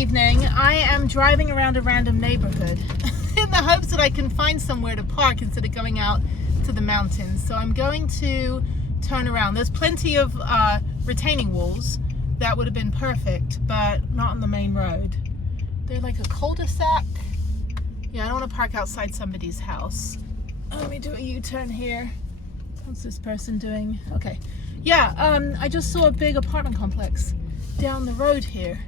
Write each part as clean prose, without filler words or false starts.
evening, I am driving around a random neighborhood in the hopes that I can find somewhere to park instead of going out to the mountains. So I'm going to turn around. There's plenty of retaining walls. That would have been perfect, but not on the main road. They're like a cul-de-sac. Yeah, I don't want to park outside somebody's house. Let me do a U-turn here. What's this person doing? Okay. Yeah, I just saw a big apartment complex down the road here.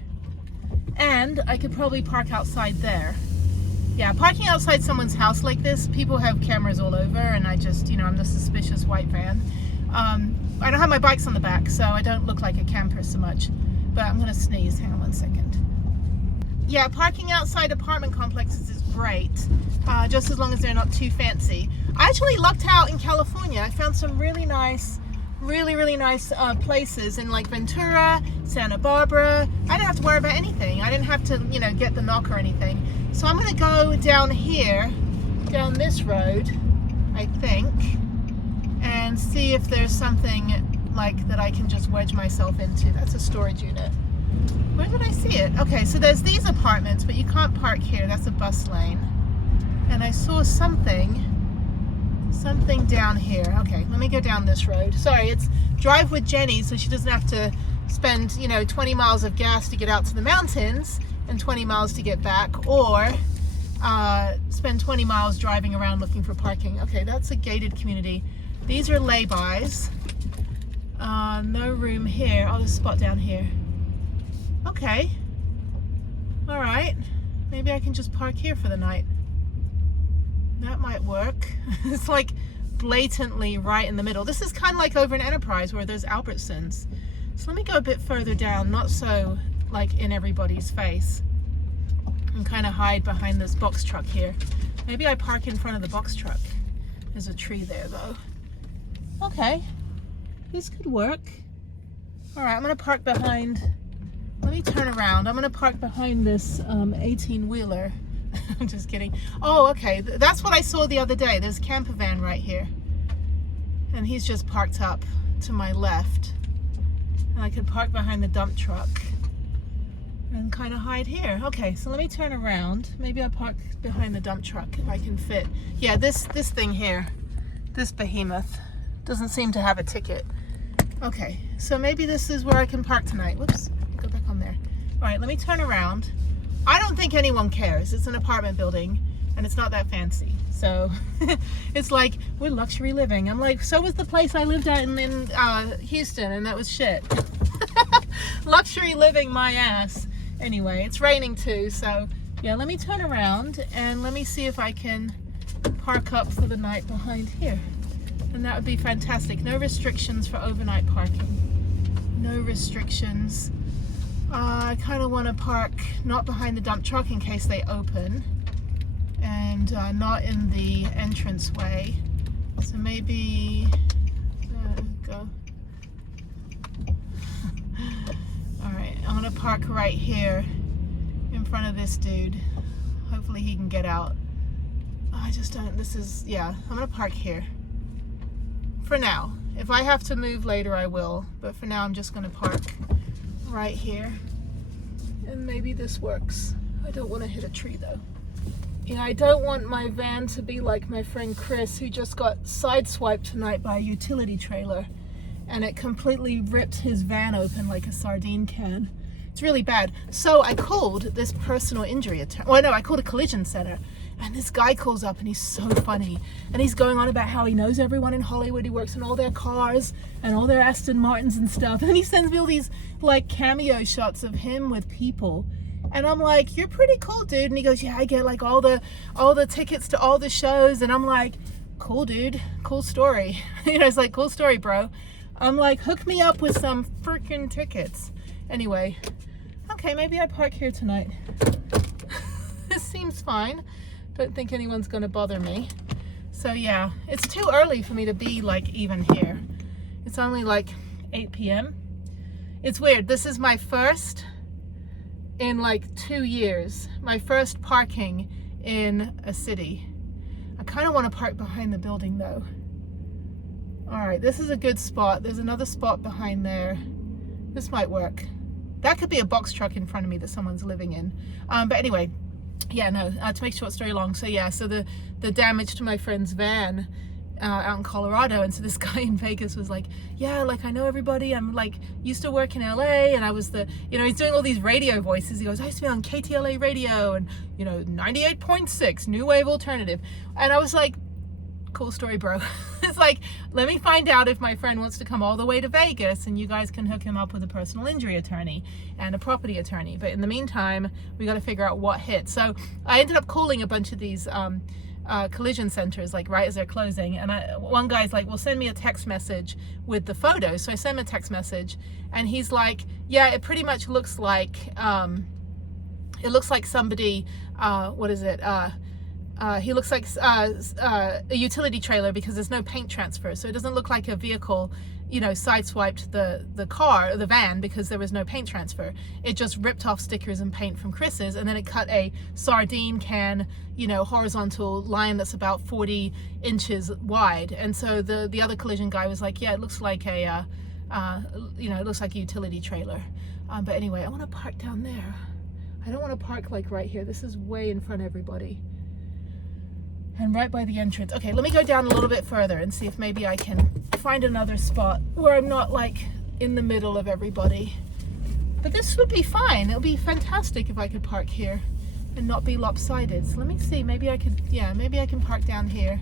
And I could probably park outside there. Yeah, parking outside someone's house like this, people have cameras all over, and I just, I'm the suspicious white van. I don't have my bikes on the back, so I don't look like a camper so much. But I'm gonna sneeze, hang on 1 second. Yeah, parking outside apartment complexes is great, just as long as they're not too fancy. I actually lucked out in California. I found some really nice places in like Ventura, Santa Barbara. I didn't have to worry about anything. I didn't have to, get the knock or anything. So I'm gonna go down here, down this road, I think, and see if there's something like that I can just wedge myself into. That's a storage unit. Where did I see it? Okay, so there's these apartments, but you can't park here. That's a bus lane. And I saw something down here. Okay, let me go down this road. Sorry, it's drive with Jenny, so she doesn't have to spend 20 miles of gas to get out to the mountains and 20 miles to get back, or spend 20 miles driving around looking for parking. Okay, that's a gated community. These are laybys. No room here. Oh, there's a spot down here. Okay, all right, maybe I can just park here for the night. That might work. It's like blatantly right in the middle. This is kind of like over in Enterprise where there's Albertsons. So let me go a bit further down, not so like in everybody's face, and kind of hide behind this box truck here. Maybe I park in front of the box truck. There's a tree there though. Okay, this could work. All right, I'm gonna park behind, let me turn around. I'm gonna park behind this 18-wheeler. I'm just kidding. Oh, okay, that's what I saw the other day. There's a camper van right here. And he's just parked up to my left. And I could park behind the dump truck and kind of hide here. Okay, so let me turn around. Maybe I'll park behind the dump truck if I can fit. Yeah, this thing here, this behemoth, doesn't seem to have a ticket. Okay, so maybe this is where I can park tonight. Whoops, go back on there. All right, let me turn around. I don't think anyone cares. It's an apartment building and it's not that fancy. So it's like, we're luxury living. I'm like, so was the place I lived at in Houston, and that was shit. Luxury living my ass. Anyway, it's raining too, so yeah, let me turn around and let me see if I can park up for the night behind here. And that would be fantastic. No restrictions for overnight parking. No restrictions. I kind of want to park not behind the dump truck in case they open, and not in the entranceway. So maybe go. All right, I'm gonna park right here in front of this dude. Hopefully he can get out. I just don't. Yeah, I'm gonna park here for now. If I have to move later, I will. But for now, I'm just gonna park right here, and maybe this works. I don't want to hit a tree though. Yeah, I don't want my van to be like my friend Chris, who just got sideswiped tonight by a utility trailer, and it completely ripped his van open like a sardine can. It's really bad. So I called this personal injury attorney. Well, no, I called a collision center. And this guy calls up and he's so funny. And he's going on about how he knows everyone in Hollywood. He works on all their cars and all their Aston Martins and stuff. And he sends me all these like cameo shots of him with people. And I'm like, you're pretty cool, dude. And he goes, yeah, I get like all the tickets to all the shows. And I'm like, cool, dude. Cool story. It's like, cool story, bro. I'm like, hook me up with some freaking tickets. Anyway, okay, maybe I park here tonight. This seems fine. Don't think anyone's gonna bother me. So yeah, it's too early for me to be like even here. It's only like 8 p.m. It's weird. This is my first in like 2 years. My first parking in a city. I kind of want to park behind the building though. All right, this is a good spot. There's another spot behind there. This might work. That could be a box truck in front of me that someone's living in. But anyway, yeah, no, to make short story long. So yeah, so the damage to my friend's van out in Colorado, and so this guy in Vegas was like, yeah, like I know everybody, I'm like used to work in LA, and I was the, you know, he's doing all these radio voices. He goes, I used to be on KTLA radio, and you know, 98.6 New Wave Alternative. And I was like, cool story, bro. It's like, let me find out if my friend wants to come all the way to Vegas, and you guys can hook him up with a personal injury attorney and a property attorney. But in the meantime, we got to figure out what hit. So I ended up calling a bunch of these collision centers, like right as they're closing, and one guy's like, well, send me a text message with the photos. So I sent him a text message, and he's like, yeah, it pretty much looks like somebody, what is it, he looks like a utility trailer, because there's no paint transfer, so it doesn't look like a vehicle, you know, sideswiped the car, the van, because there was no paint transfer. It just ripped off stickers and paint from Chris's, and then it cut a sardine can, you know, horizontal line that's about 40 inches wide. And so the other collision guy was like, yeah, it looks like a you know, it looks like a utility trailer. But anyway, I want to park down there. I don't want to park like right here. This is way in front of everybody and right by the entrance. Okay, let me go down a little bit further and see if maybe I can find another spot where I'm not like in the middle of everybody. But this would be fine. It would be fantastic if I could park here and not be lopsided. So let me see, maybe I could, yeah, maybe I can park down here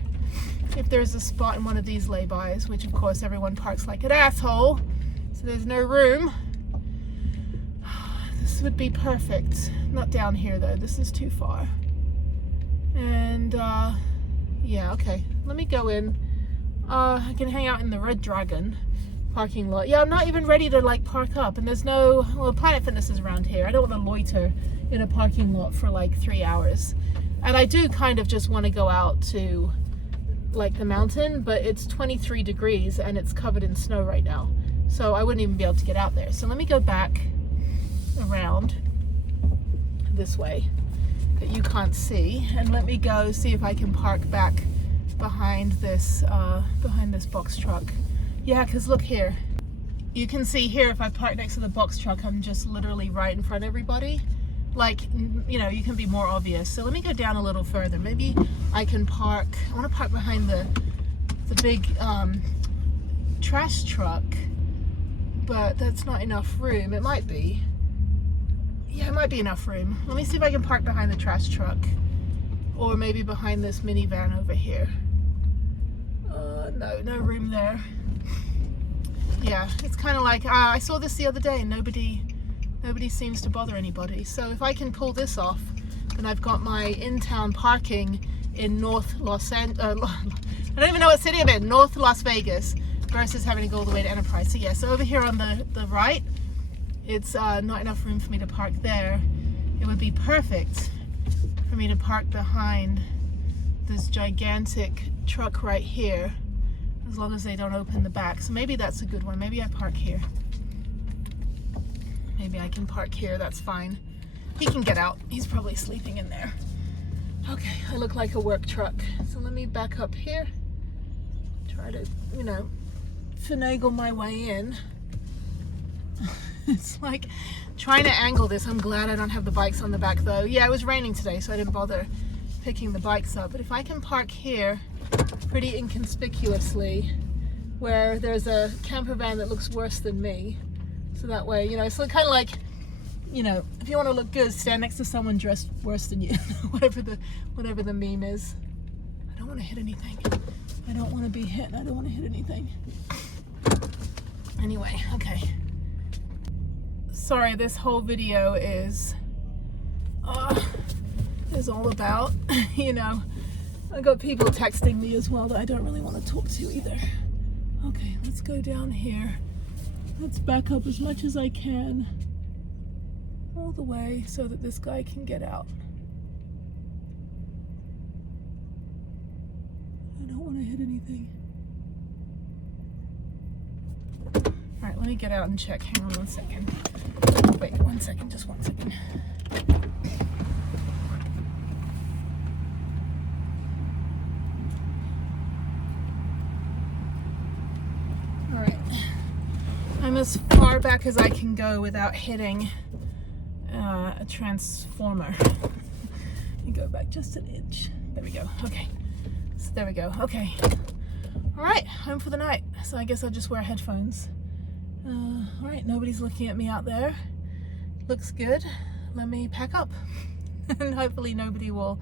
if there's a spot in one of these laybys, which of course everyone parks like an asshole, so there's no room. This would be perfect. Not down here though, this is too far. And yeah, okay, let me go in. I can hang out in the Red Dragon parking lot. Yeah, I'm not even ready to like park up, and there's no, well, Planet Fitness is around here. I don't want to loiter in a parking lot for like 3 hours. And I do kind of just want to go out to like the mountain, but it's 23 degrees and it's covered in snow right now, so I wouldn't even be able to get out there. So let me go back around this way that you can't see, and let me go see if I can park back behind this box truck. Yeah, because look here, you can see here, if I park next to the box truck, I'm just literally right in front of everybody. Like, you know, you can be more obvious. So let me go down a little further. Maybe I can park, I want to park behind the big trash truck, but that's not enough room. It might be. Yeah, it might be enough room. Let me see if I can park behind the trash truck, or maybe behind this minivan over here. No room there. Yeah, it's kind of like, I saw this the other day, and nobody seems to bother anybody. So if I can pull this off, then I've got my in-town parking in North Los Angeles, I don't even know what city I'm in, North Las Vegas, versus having to go all the way to Enterprise. So yeah, so over here on the right, it's not enough room for me to park there. It would be perfect for me to park behind this gigantic truck right here, as long as they don't open the back. So maybe that's a good one. Maybe I park here. Maybe I can park here, that's fine. He can get out, he's probably sleeping in there. Okay, I look like a work truck. So let me back up here. Try to, you know, finagle my way in. It's like trying to angle this. I'm glad I don't have the bikes on the back though. Yeah, it was raining today, so I didn't bother picking the bikes up. But if I can park here pretty inconspicuously, where there's a camper van that looks worse than me, so that way, you know, it's kind of like, you know, if you want to look good, stand next to someone dressed worse than you. whatever the meme is. I don't want to hit anything. I don't want to be hit. I don't want to hit anything. Anyway, okay. Sorry, this whole video is all about, you know, I got people texting me as well that I don't really want to talk to either. Okay, let's go down here. Let's back up as much as I can, all the way, so that this guy can get out. I don't want to hit anything. All right, let me get out and check. Hang on 1 second. Wait, 1 second, just 1 second. All right, I'm as far far back as I can go without hitting a transformer. Let me go back just an inch. There we go. Okay. So there we go. Okay. All right, home for the night. So I guess I'll just wear headphones. All right, nobody's looking at me out there. Looks good. Let me pack up. And hopefully nobody will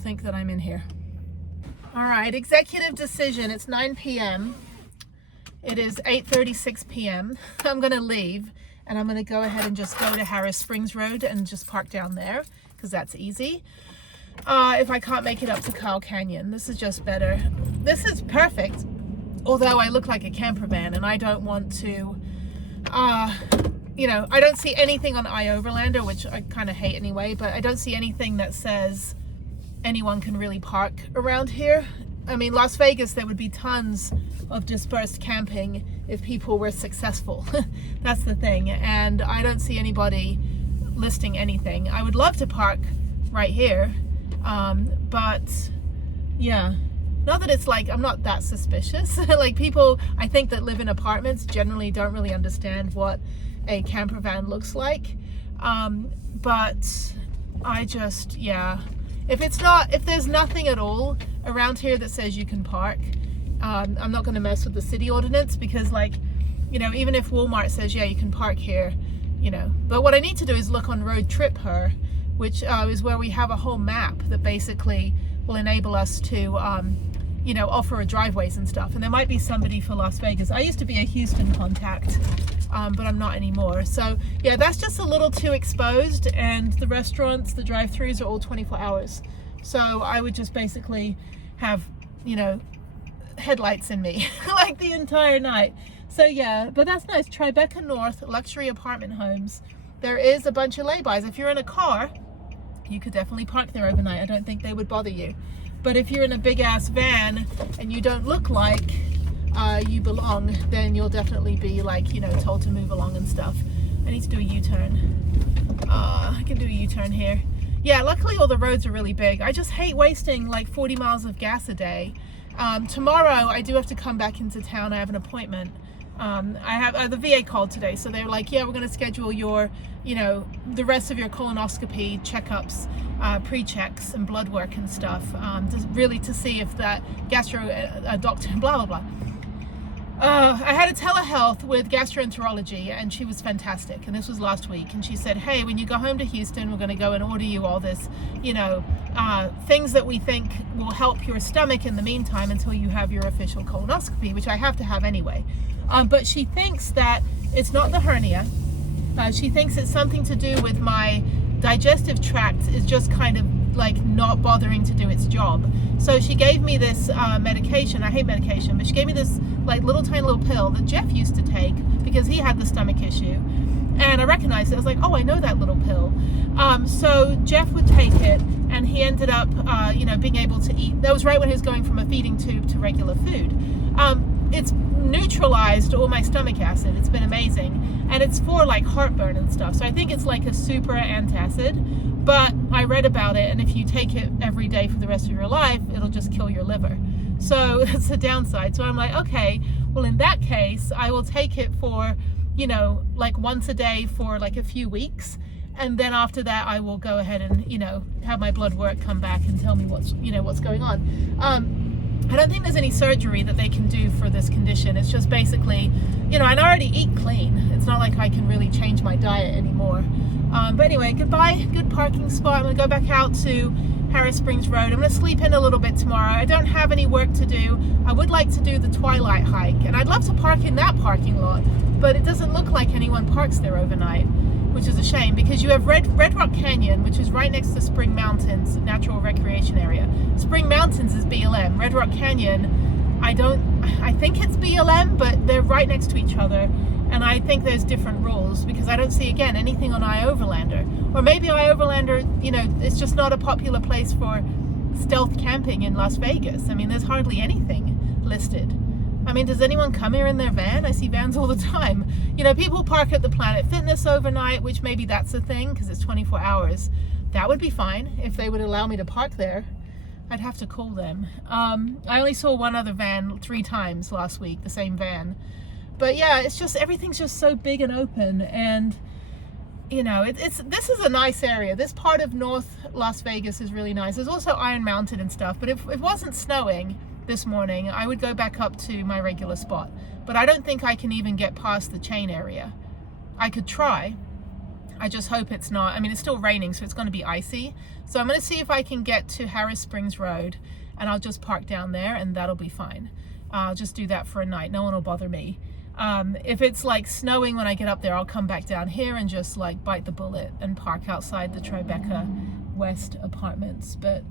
think that I'm in here. All right, executive decision. It's 9 p.m. It is 8:36 p.m. I'm gonna leave and I'm gonna go ahead and just go to Harris Springs Road and just park down there because that's easy. If I can't make it up to Kyle Canyon, this is just better. This is perfect, although I look like a camper van and I don't want to, you know, I don't see anything on iOverlander, which I kind of hate anyway, but I don't see anything that says anyone can really park around here. I mean, Las Vegas, there would be tons of dispersed camping if people were successful. That's the thing. And I don't see anybody listing anything. I would love to park right here. But yeah, not that it's like, I'm not that suspicious. Like people, I think that live in apartments generally don't really understand what a camper van looks like. But I just, yeah. If there's nothing at all around here that says you can park, I'm not going to mess with the city ordinance because, like, you know, even if Walmart says, yeah, you can park here, you know. But what I need to do is look on Road Trip Her, which is where we have a whole map that basically will enable us to, you know, offer driveways and stuff. And there might be somebody for Las Vegas. I used to be a Houston contact, but I'm not anymore. So yeah, that's just a little too exposed, and the restaurants, the drive-thrus are all 24 hours. So I would just basically have, you know, headlights in me like the entire night. So yeah, but that's nice. Tribeca North luxury apartment homes. There is a bunch of laybys. If you're in a car, you could definitely park there overnight. I don't think they would bother you. But if you're in a big ass van and you don't look like you belong, then you'll definitely be, like, you know, told to move along and stuff. I need to do a U-turn. I can do a U-turn here. Yeah, luckily all the roads are really big. I just hate wasting like 40 miles of gas a day. Tomorrow I do have to come back into town. I have an appointment. I have the VA called today, so they're like, yeah, we're going to schedule your, you know, the rest of your colonoscopy checkups, pre-checks and blood work and stuff, to see if that gastro doctor, blah blah blah. I had a telehealth with gastroenterology and she was fantastic, and this was last week, and she said, hey, when you go home to Houston, we're going to go and order you all this, you know, things that we think will help your stomach in the meantime until you have your official colonoscopy, which I have to have anyway. But she thinks that it's not the hernia. She thinks it's something to do with my digestive tract is just kind of like not bothering to do its job. So she gave me this medication. I hate medication, but she gave me this like tiny little pill that Jeff used to take because he had the stomach issue. And I recognized it. I was like, oh, I know that little pill. So Jeff would take it, and he ended up, you know, being able to eat. That was right when he was going from a feeding tube to regular food. It's neutralized all my stomach acid. It's been amazing. And it's for like heartburn and stuff. So I think it's like a super antacid, but I read about it, and if you take it every day for the rest of your life, it'll just kill your liver. So that's the downside. So I'm like, okay, well, in that case, I will take it for, you know, like once a day for like a few weeks. And then after that, I will go ahead and, you know, have my blood work come back and tell me what's going on. I don't think there's any surgery that they can do for this condition. It's just basically, you know, I already eat clean. It's not like I can really change my diet anymore. But anyway, goodbye, good parking spot. I'm gonna go back out to Harris Springs Road. I'm gonna sleep in a little bit tomorrow. I don't have any work to do. I would like to do the Twilight hike, and I'd love to park in that parking lot, but it doesn't look like anyone parks there overnight, which is a shame, because you have Red Rock Canyon, which is right next to Spring Mountains Natural Recreation Area. Spring Mountains is BLM. Red Rock Canyon, I think it's BLM, but they're right next to each other, and I think there's different rules because I don't see, again, anything on iOverlander. Or maybe iOverlander, you know, it's just not a popular place for stealth camping in Las Vegas. I mean, there's hardly anything listed. I mean, does anyone come here in their van? I see vans all the time. You know, people park at the Planet Fitness overnight, which maybe that's a thing because it's 24 hours. That would be fine if they would allow me to park there. I'd have to call them. I only saw one other van 3 times last week, the same van. But yeah, it's just, everything's just so big and open, and you know, this is a nice area. This part of North Las Vegas is really nice. There's also Iron Mountain and stuff, but if it wasn't snowing this morning, I would go back up to my regular spot. But I don't think I can even get past the chain area. I could try. I just hope it's not. I mean, it's still raining, so it's going to be icy. So I'm going to see if I can get to Harris Springs Road, and I'll just park down there, and that'll be fine. I'll just do that for a night. No one will bother me. If it's like snowing when I get up there, I'll come back down here and just like bite the bullet and park outside the Tribeca West apartments. But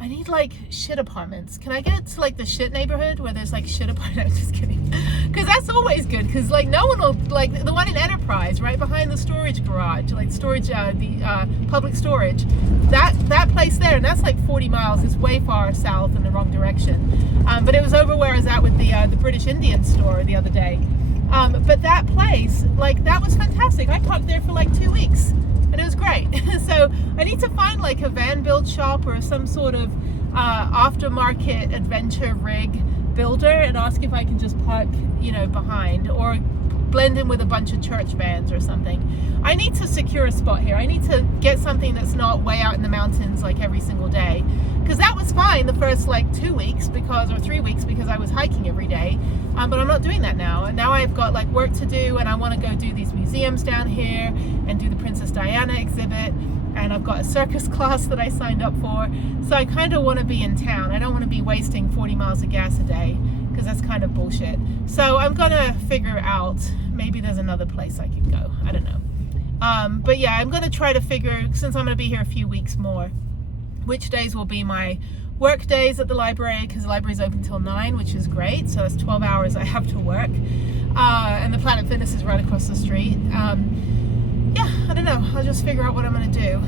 I need like shit apartments. Can I get to like the shit neighborhood where there's like shit apartments? Just kidding. Because that's always good, because like no one will, like the one in Enterprise right behind the storage garage, like storage, the public storage, that place there, and that's like 40 miles. It's way far south in the wrong direction. But it was over where I was at with the British Indian store the other day. But that place, like, that was fantastic. I parked there for like 2 weeks, and it was great. So I need to find like a VANBUILD shop or some sort of aftermarket adventure rig builder and ask if I can just park, you know, behind, or blend in with a bunch of church vans or something. I need to secure a spot here. I need to get something that's not way out in the mountains like every single day, because that was fine the first like 2 weeks or 3 weeks because I was hiking every day. But I'm not doing that now, and now I've got like work to do, and I want to go do these museums down here and do the Princess Diana exhibit, and I've got a circus class that I signed up for. So I kind of want to be in town. I don't want to be wasting 40 miles of gas a day, because that's kind of bullshit. So I'm gonna figure out, maybe there's another place I can go. I don't know. But yeah, I'm gonna try to figure, since I'm gonna be here a few weeks more, which days will be my work days at the library, because the library's open till 9, which is great. So that's 12 hours I have to work. And the Planet Fitness is right across the street. Yeah, I don't know. I'll just figure out what I'm gonna do.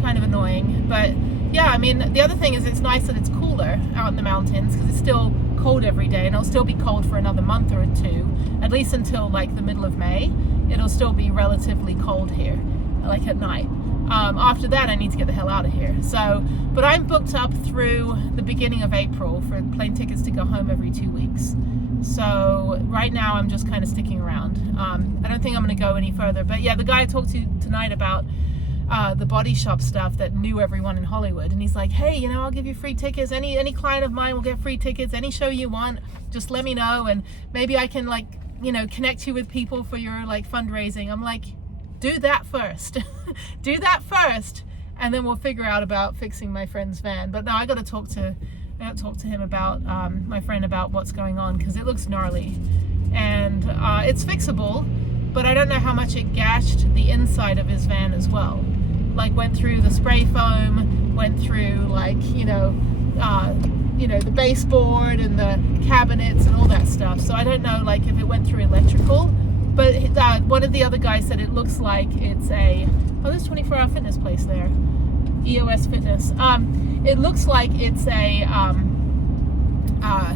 Kind of annoying, but yeah, I mean, the other thing is it's nice that it's cooler out in the mountains, because it's still cold every day, and it'll still be cold for another month or two, at least until like the middle of May. It'll still be relatively cold here, like at night. After that, I need to get the hell out of here. So, but I'm booked up through the beginning of April for plane tickets to go home every 2 weeks. So right now I'm just kind of sticking around. I don't think I'm going to go any further. But yeah, the guy I talked to tonight about the body shop stuff that knew everyone in Hollywood, and he's like, hey, you know, I'll give you free tickets. Any client of mine will get free tickets. Any show you want, just let me know, and maybe I can, like, you know, connect you with people for your like fundraising. I'm like, do that first. Do that first, and then we'll figure out about fixing my friend's van. But now I got to talk to him about my friend about what's going on, because it looks gnarly, and it's fixable, but I don't know how much it gashed the inside of his van as well. Like, went through the spray foam, went through, like, you know, the baseboard and the cabinets and all that stuff. So I don't know, like, if it went through electrical. But one of the other guys said it looks like it's a, oh, there's 24-hour fitness place there, EOS Fitness. It looks like it's a,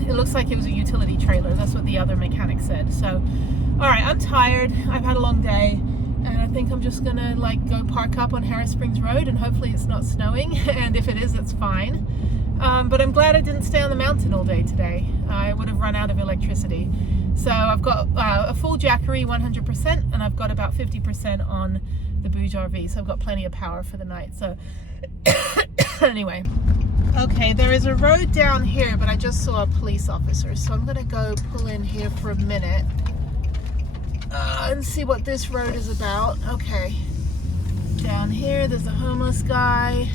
it looks like it was a utility trailer. That's what the other mechanic said. So, all right, I'm tired. I've had a long day, and I think I'm just gonna like go park up on Harris Springs Road, and hopefully it's not snowing. And if it is, it's fine. But I'm glad I didn't stay on the mountain all day today. I would have run out of electricity. So I've got a full Jackery 100%, and I've got about 50% on the Bouge RV. So I've got plenty of power for the night. So anyway, okay, there is a road down here, but I just saw a police officer. So I'm gonna go pull in here for a minute and see what this road is about. Okay, down here there's a homeless guy,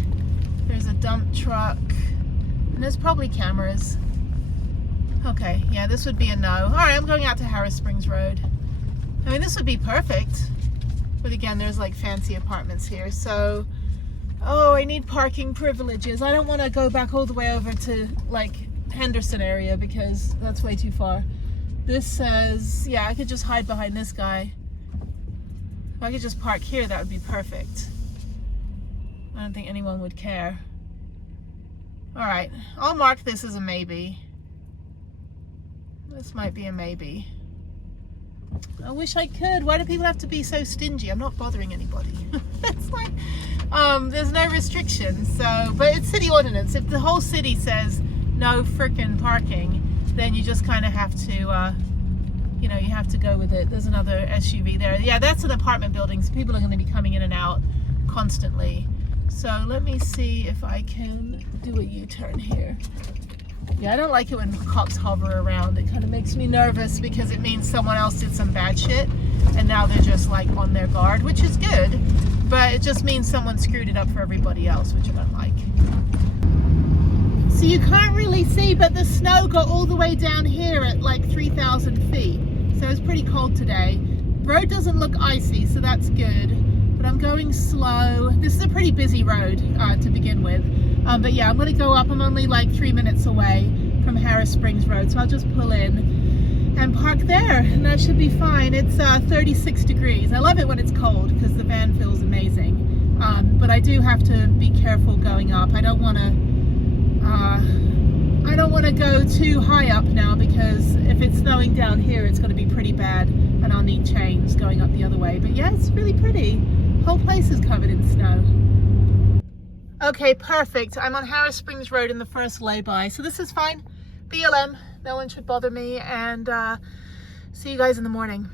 there's a dump truck, and there's probably cameras. Okay, yeah, this would be a no. All right, I'm going out to Harris Springs Road. I mean, this would be perfect, but again, there's like fancy apartments here. So, oh, I need parking privileges. I don't want to go back all the way over to like Henderson area, because that's way too far. This says, yeah, I could just hide behind this guy. If I could just park here, that would be perfect. I don't think anyone would care. All right, I'll mark this as a maybe. This might be a maybe. I wish I could. Why do people have to be so stingy? I'm not bothering anybody. It's like, there's no restrictions. So, but it's city ordinance. If the whole city says no frickin' parking, then you just kind of have to, you know, you have to go with it. There's another SUV there. Yeah, that's an apartment building, so people are going to be coming in and out constantly. So let me see if I can do a U-turn here. Yeah, I don't like it when cops hover around. It kind of makes me nervous because it means someone else did some bad shit and now they're just like on their guard, which is good, but it just means someone screwed it up for everybody else, which I don't like. So you can't really see, but the snow got all the way down here at like 3,000 feet. So it's pretty cold today. Road doesn't look icy, so that's good. But I'm going slow. This is a pretty busy road to begin with. But yeah, I'm going to go up. I'm only like 3 minutes away from Harris Springs Road, so I'll just pull in and park there, and that should be fine. It's 36 degrees. I love it when it's cold because the van feels amazing. But I do have to be careful going up. I don't want to go too high up now because if it's snowing down here, it's going to be pretty bad, and I'll need chains going up the other way. But yeah, it's really pretty. Whole place is covered in snow. Okay, perfect. I'm on Harris Springs Road in the first lay-by, so this is fine. BLM, no one should bother me, and see you guys in the morning.